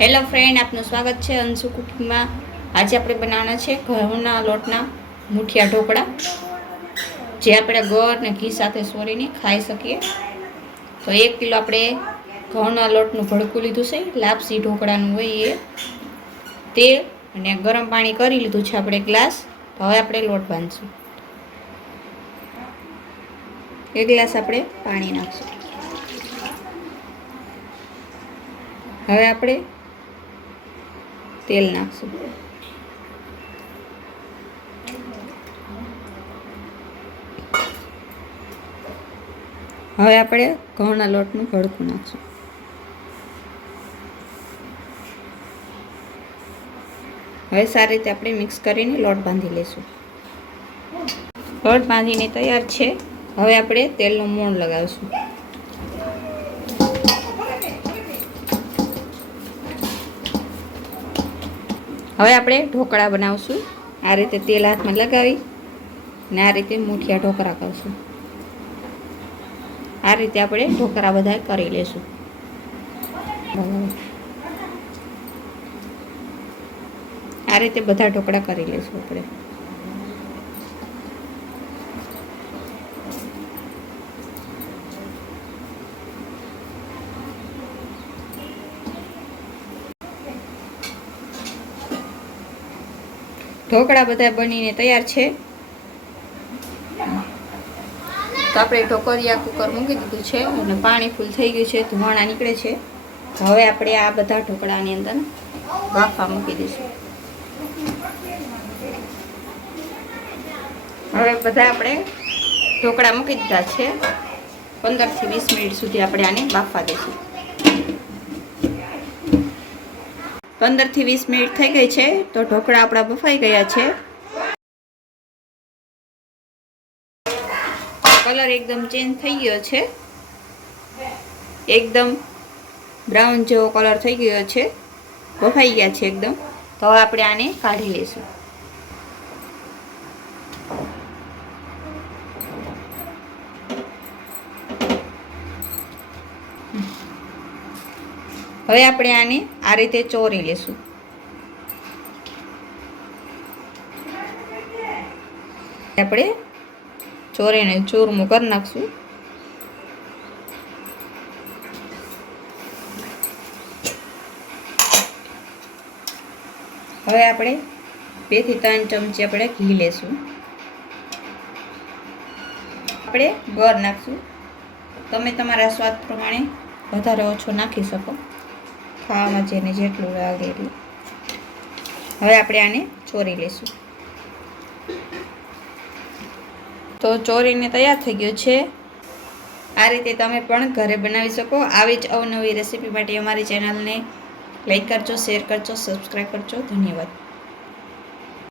Hello friend આપનું સ્વાગત છે અંશુ કુકિંગમાં. આજે આપણે બનાવવાના છે ઘઉંના લોટના મુઠિયા ઢોકળા, જે આપણે ગોળ ને ઘી સાથે સોરીને ખાઈ શકીએ. તો એક કિલો આપણે ઘઉંના લોટનું ભડકું લીધું છે, લાપસી ઢોકળાનું હોય એ. તેલ અને ગરમ પાણી કરી લીધું છે આપણે ગ્લાસ. હવે આપણે લોટ બાંધશું. એક ગ્લાસ આપણે પાણી નાખશું. હવે આપણે તેલ નાખશું. હવે આપણે ઘઉંના લોટનું ભડકું નાખશું. હવે સારી રીતે આપણે મિક્સ કરીને લોટ બાંધી લઈશું. લોટ બાંધીને તૈયાર છે. હવે આપણે તેલનું મોણ લગાવીશું. હવે આપણે ઢોકળા બનાવશું. આ રીતે તેલ હાથમાં લગાવી ને આ રીતે મૂઠિયા ઢોકળા કરશું. આ રીતે આપણે ઢોકળા બધા કરી લેશું. આ રીતે બધા ઢોકળા કરી લેશું આપણે. ઢોકળા બધા બનીને તૈયાર છે. તો આપણે ઢોકરિયા કુકર મૂકી દીધું છે અને પાણી ફૂલ થઈ ગયું છે ધુવાણા નીકળે છે. હવે આપણે આ બધા ઢોકળાની અંદર બાફા મૂકી દઈશું. હવે બધા આપણે ઢોકળા મૂકી દીધા છે. પંદરથી વીસ મિનિટ સુધી આપણે આને બાફવા દઈશું. પંદરથી વીસ મિનિટ થઈ ગઈ છે, તો ઢોકળા આપણા બફાઈ ગયા છે. કલર એકદમ ચેન્જ થઈ ગયો છે. એકદમ બ્રાઉન જેવો કલર થઈ ગયો છે. બફાઈ ગયા છે એકદમ. તો આપણે આને કાઢી લઈશું. હવે આપણે આને આ રીતે ચોરી લેશું. આપણે ચોરીને ચૂરમું કરી નાખશું. હવે આપણે બેથી ત્રણ ચમચી આપણે ઘી લેશું. આપણે ગોળ નાખશું. તમે તમારા સ્વાદ પ્રમાણે વધારે ઓછો નાખી શકો. ખાવામાં જેને જેટલું લાગે એટલું. હવે આપણે આને ચોરી લઈશું. તો ચોરીને તૈયાર થઈ ગયો છે. આ રીતે તમે પણ ઘરે બનાવી શકો. આવી જ અવનવી રેસીપી માટે અમારી ચેનલને લાઈક કરજો, શેર કરજો, સબસ્ક્રાઈબ કરજો. ધન્યવાદ.